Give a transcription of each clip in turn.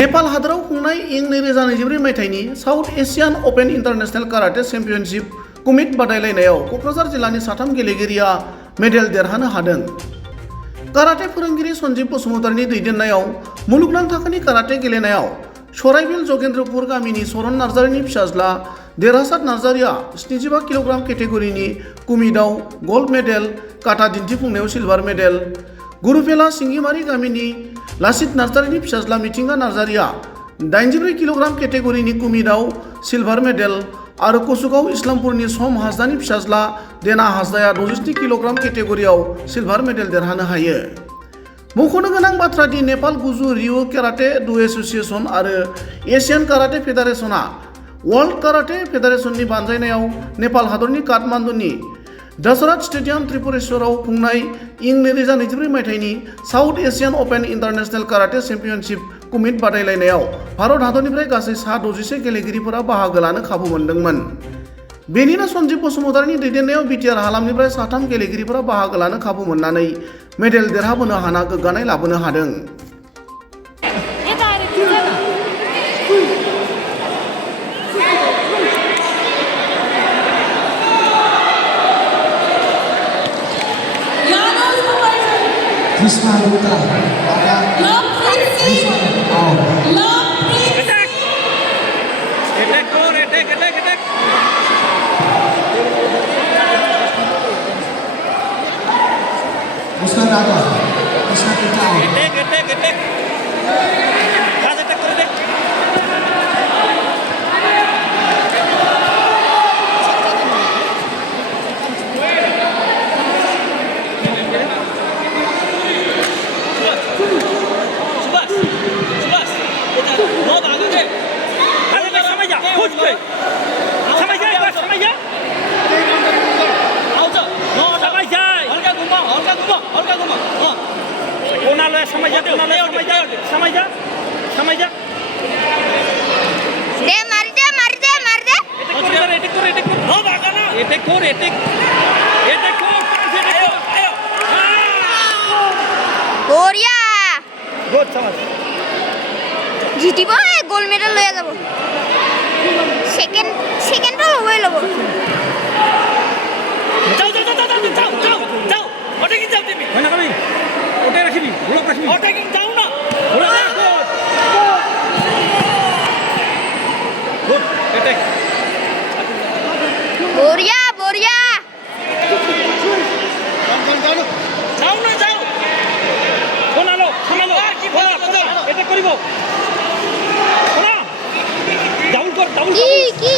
नेपाल हादराव खुंनाय इं 2024 मायथाइनि South Asian Open International Karate Championship kumite बादायलायनायाव क'क्राझार जिल्लानि साथाम गेलेगिरिया मेडेल देरहानो हादों। कराटे फोरोंगिरि सन्जीब बसुमतारीनि दैदेननायाव मुलुगनां थाखोनि कराटे गेलेनायाव सराइबिल जगेन्द्रपुर गामिनि सरन नार्जारिनि फिसाज्ला देरहासात नार्जारिया 75 किल'ग्राम केटेगरिनि कुमितआव गल्ड मेडेल, काटा दिन्थिफुंनायाव सिलभार मेडेल, गुरुफेला सिंगिमारि गामिनि लासित नार्जारिनि फिसाज्ला मिथिंगा नार्जारिया 84 किल'ग्राम केटेगरिनि कुमितआव सिलभार मेडेल आरो कसुगाव इस्लामपुरनि सम हासदानि फिसाज्ला देना हासदाया 63 किल'ग्राम केटेगरियाव सिलभार मेडेल देरहानो हायो। मख'नो गोनां बाथ्रा the Nepal Goju Ryu Karate Do Association आरो एशियान कराटे फेडारेशनआ वर्ल्ड कराटे फेडारेशननि बानजायनायाव नेपाल हादरनि काठमान्डुनि दशरथ स्टेडियाम त्रिपुरेश्वराव खुंनाय इं 2024 मायथाइनि South Asian Open International Karate Championship kumite बादायलायनायाव भारत हादरनिफ्राय गासै 61 गेलेगिरिफोरा बाहागो लानो खाबु मोनदोंमोन। बेनिनो सन्जीब बसुमतारीनि दैदेननायाव बिटिआर हालामनिफ्राय साथाम गेलेगिरिफोरा बाहागो लानो खाबु मोननानै मेडेल देरहाबोनो हाना गोग्गानाय लाबोनो हादों। Krishna Gupta, Attack! Muskan Raga, Krishna Gupta. Attack! Has attack karo attack. জিতিব গোল্ড মেডেল লয়ে যাব সেকেন্ড তো হয়ে লব যাও ওটা কি যাও তুমি হয় না কবি ওটা রাখিবি ব্লক রাখিবি ওটা কি যাও না গুড অ্যাটাক বড়িয়া যাও না ফোনালো কি ফোনা এটা করিব ফোনা ডাউন কর কি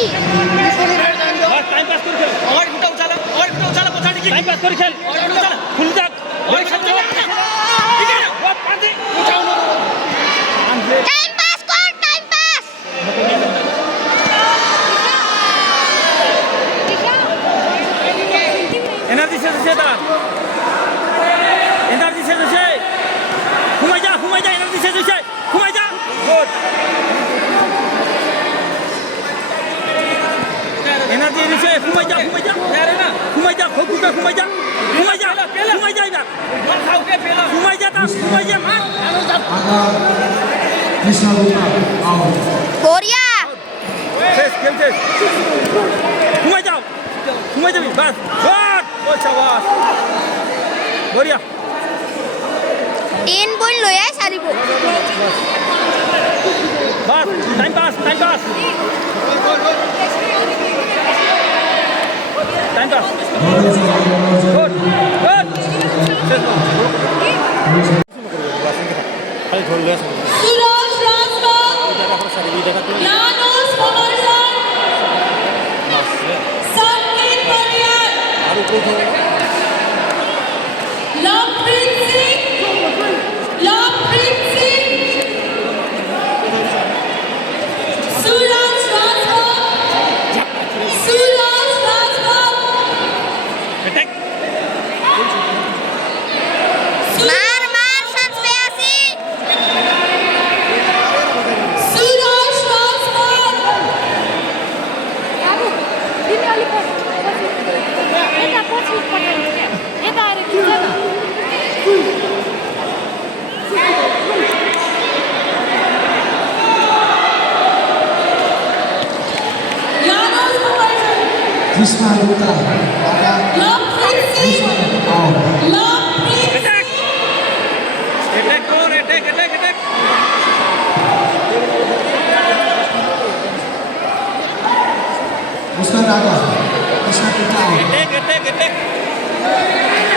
बस टाइम पास कर खेल और उठा पछाड़ी की टाइम पास कर खेल खुल जा और सब ठीक है वो पार्टी उठाओ ना টাইম পাস কর টাইম পাস एनर्जी से दादा एनर्जी से घुमाई जा एनर्जी से घुमाई जा गुड एनर्जी से घुमाई जा अरे ना घुमाई जा मार Krishna Gupta, out. বড়িয়া खेल घुमाई जा बस गुड शाबाश बढ़िया 10 পয়েন্ট লয়ে সারিব बस टाइम पास गुड खाली छोड़ ले सुराज राजभर नानोस कमर्शन संकेत परियार लवप्रीत सिंह सुराज राजभर अटैक মার 87 सुराज राजभर বাবু দিনে অলি এটা পছন্দ Krishna Gupta. Ada. Lovepreet Singh. Out. Lovepreet Attack! Attack, go on, attack, attack, attack! Muskan Raga. Krishna Gupta out. Attack, attack, attack!